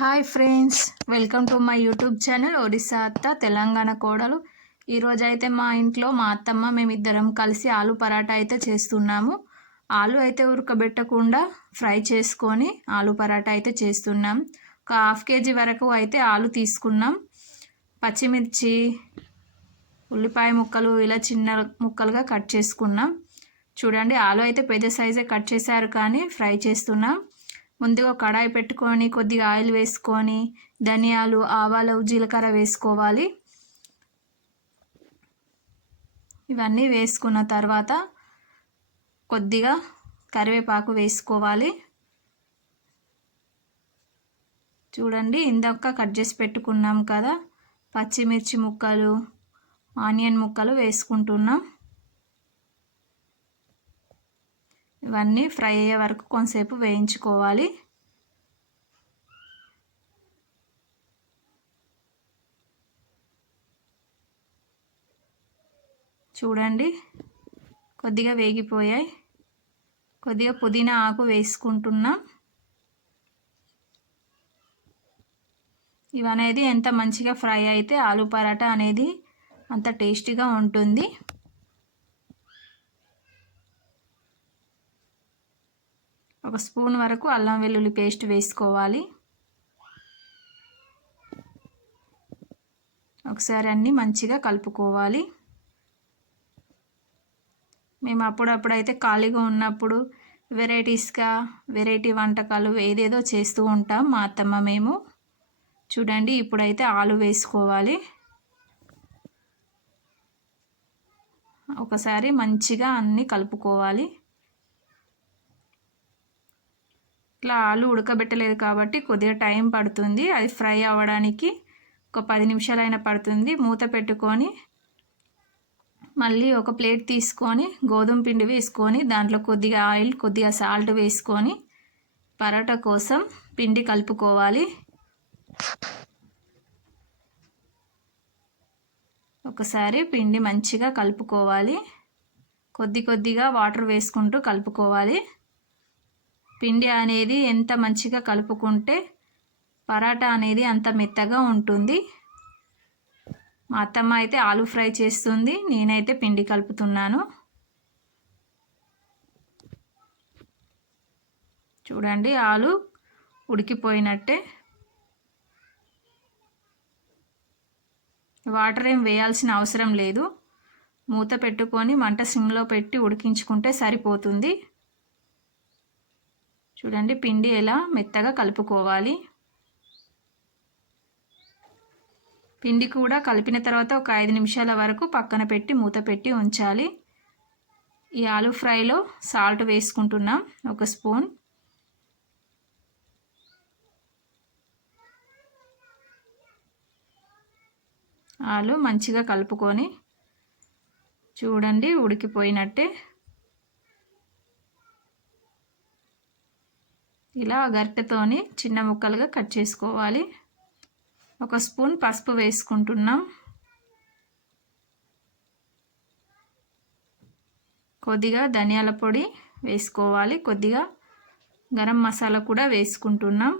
Hi friends, welcome to my YouTube channel Odisha అత్త తెలంగాణ కోడలు. ఈరోజు అయితే మా ఇంట్లో మా అత్తమ్మ మేమిద్దరం కలిసి ఆలు పరాటా అయితే చేస్తున్నాము. ఆలు అయితే ఉడకబెట్టకుండా ఫ్రై చేసుకొని ఆలు పరాటా అయితే చేస్తున్నాం. ఒక హాఫ్ కేజీ వరకు అయితే ఆలు తీసుకున్నాం. పచ్చిమిర్చి, ఉల్లిపాయ ముక్కలు ఇలా చిన్న ముక్కలుగా కట్ చేసుకున్నాం. చూడండి, ఆలు అయితే పెద్ద సైజే కట్ చేశారు కానీ ఫ్రై చేస్తున్నాం. ముందుగా కడాయి పెట్టుకొని కొద్దిగా ఆయిల్ వేసుకొని ధనియాలు, ఆవాలు, జీలకర్ర వేసుకోవాలి. ఇవన్నీ వేసుకున్న తర్వాత కొద్దిగా కరివేపాకు వేసుకోవాలి. చూడండి, ఇందాక కట్ చేసి పెట్టుకున్నాం కదా పచ్చిమిర్చి ముక్కలు, ఆనియన్ ముక్కలు వేసుకుంటున్నాం. ఇవన్నీ ఫ్రై అయ్యే వరకు కొంతసేపు వేయించుకోవాలి. చూడండి, కొద్దిగా వేగిపోయాయి. కొద్దిగా పుదీనా ఆకు వేసుకుంటున్నాం. ఇవనేది ఎంత మంచిగా ఫ్రై అయితే ఆలు పరాటా అనేది అంత టేస్టీగా ఉంటుంది. ఒక స్పూన్ వరకు అల్లం వెల్లుల్లి పేస్ట్ వేసుకోవాలి. ఒకసారి అన్నీ మంచిగా కలుపుకోవాలి. మేము అప్పుడప్పుడైతే ఖాళీగా ఉన్నప్పుడు వెరైటీ వంటకాలు ఏదేదో చేస్తూ ఉంటాం మా అత్తమ్మ మేము. చూడండి, ఇప్పుడైతే ఆలు వేసుకోవాలి. ఒకసారి మంచిగా అన్నీ కలుపుకోవాలి. ఇట్లా ఆలు ఉడకబెట్టలేదు కాబట్టి కొద్దిగా టైం పడుతుంది. అది ఫ్రై అవ్వడానికి ఒక 10 నిమిషాలైనా పడుతుంది. మూత పెట్టుకొని మళ్ళీ ఒక ప్లేట్ తీసుకొని గోధుమ పిండి వేసుకొని దాంట్లో కొద్దిగా ఆయిల్, కొద్దిగా సాల్ట్ వేసుకొని పరోటా కోసం పిండి కలుపుకోవాలి. ఒకసారి పిండి మంచిగా కలుపుకోవాలి. కొద్దిగా వాటర్ వేసుకుంటూ కలుపుకోవాలి. పిండి అనేది ఎంత మంచిగా కలుపుకుంటే పరాటా అనేది అంత మెత్తగా ఉంటుంది. మా అత్తమ్మ అయితే ఆలు ఫ్రై చేస్తుంది, నేనైతే పిండి కలుపుతున్నాను. చూడండి, ఆలు ఉడికిపోయినట్టే. వాటర్ ఏం వేయాల్సిన అవసరం లేదు. మూత పెట్టుకొని మంట సిమ్లో పెట్టి ఉడికించుకుంటే సరిపోతుంది. చూడండి, పిండి ఎలా మెత్తగా కలుపుకోవాలి. పిండి కూడా కలిపిన తర్వాత ఒక 5 నిమిషాల వరకు పక్కన పెట్టి మూత పెట్టి ఉంచాలి. ఈ ఆలు ఫ్రైలో సాల్ట్ వేసుకుంటున్నాం, ఒక స్పూన్. ఆలు మంచిగా కలుపుకొని చూడండి ఉడికిపోయినట్టే. ఇలా గరిటెతోని చిన్న ముక్కలుగా కట్ చేసుకోవాలి. ఒక స్పూన్ పసుపు వేసుకుంటున్నాం. కొద్దిగా ధనియాల పొడి వేసుకోవాలి. కొద్దిగా గరం మసాలా కూడా వేసుకుంటున్నాం.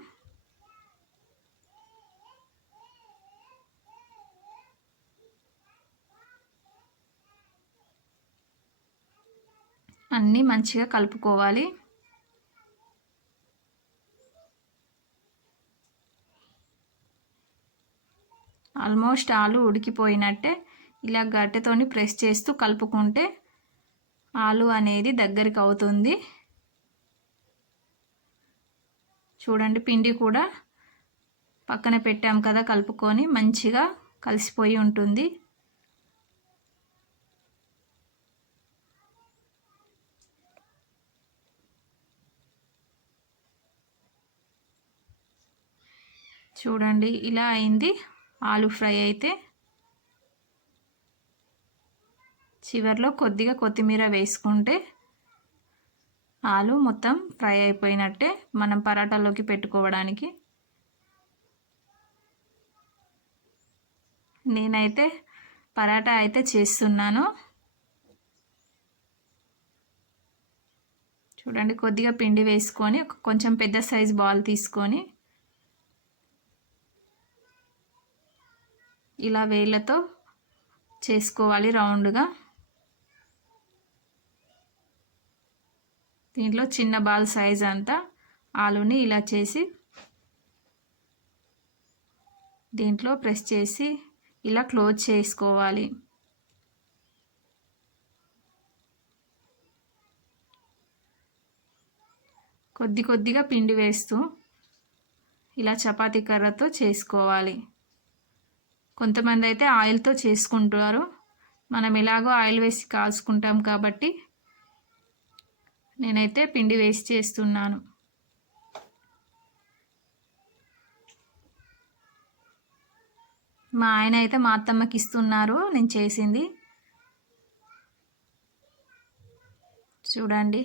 అన్నీ మంచిగా కలుపుకోవాలి. ఆల్మోస్ట్ ఆలు ఉడికిపోయినట్టే. ఇలా గట్టెతోని ప్రెస్ చేస్తూ కలుపుకుంటే ఆలు అనేది దగ్గరికి అవుతుంది. చూడండి, పిండి కూడా పక్కన పెట్టాం కదా కలుపుకొని మంచిగా కలిసిపోయి ఉంటుంది. చూడండి, ఇలా అయింది ఆలు ఫ్రై అయితే. చివర్లో కొద్దిగా కొత్తిమీర వేసుకుంటే ఆలు మొత్తం ఫ్రై అయిపోయినట్టే మనం పరాటాలోకి పెట్టుకోవడానికి. నేనైతే పరాటా అయితే చేస్తున్నాను. చూడండి, కొద్దిగా పిండి వేసుకొని కొంచెం పెద్ద సైజ్ బాల్ తీసుకొని ఇలా వేళ్ళతో చేసుకోవాలి రౌండ్గా. దీంట్లో చిన్న బాల్ సైజ్ అంతా ఆలుని ఇలా చేసి దీంట్లో ప్రెస్ చేసి ఇలా క్లోజ్ చేసుకోవాలి. కొద్దిగా పిండి వేస్తూ ఇలా చపాతీ కర్రతో చేసుకోవాలి. కొంతమంది అయితే ఆయిల్తో చేసుకుంటారు. మనం ఎలాగో ఆయిల్ వేసి కాల్చుకుంటాం కాబట్టి నేనైతే పిండి వేసి చేస్తున్నాను. మా ఆయన అయితే మా అత్తమ్మకి ఇస్తున్నారు నేను చేసింది. చూడండి,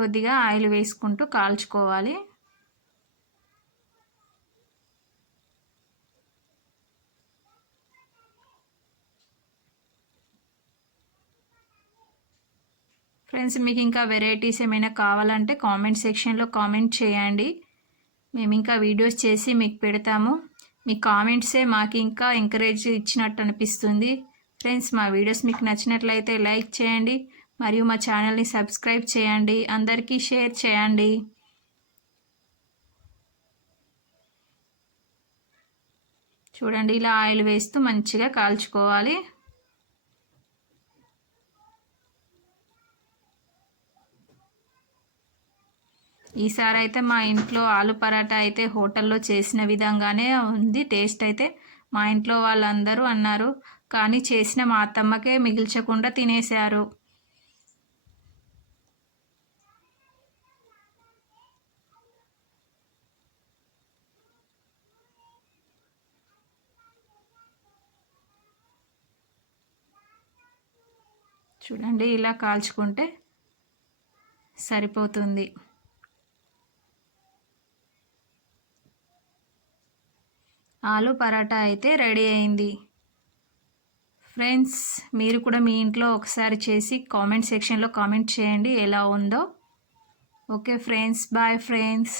కొద్దిగా ఆయిల్ వేసుకుంటూ కాల్చుకోవాలి. ఫ్రెండ్స్, మీకు ఇంకా వెరైటీస్ ఏమైనా కావాలంటే కామెంట్ సెక్షన్లో కామెంట్ చేయండి. మేము ఇంకా వీడియోస్ చేసి మీకు పెడతాము. మీ కామెంట్సే మాకు ఇంకా ఎంకరేజ్ ఇచ్చినట్టు అనిపిస్తుంది. ఫ్రెండ్స్, మా వీడియోస్ మీకు నచ్చినట్లయితే లైక్ చేయండి మరియు మా ఛానల్ని సబ్స్క్రైబ్ చేయండి. అందరికీ షేర్ చేయండి. చూడండి, ఇలా ఆయిల్ వేస్తూ మంచిగా కాల్చుకోవాలి. ఈసారి అయితే మా ఇంట్లో ఆలు పరాటా అయితే హోటల్లో చేసిన విధంగానే ఉంది. టేస్ట్ అయితే మా ఇంట్లో వాళ్ళందరూ అన్నారు, కానీ చేసిన మా అత్తమ్మకే మిగిల్చకుండా తినేశారు. చూడండి, ఇలా కాల్చుకుంటే సరిపోతుంది. ఆలు పరాటా అయితే రెడీ అయింది. ఫ్రెండ్స్, మీరు కూడా మీ ఇంట్లో ఒకసారి చేసి కామెంట్ సెక్షన్లో కామెంట్ చేయండి ఎలా ఉందో. Okay friends, bye friends.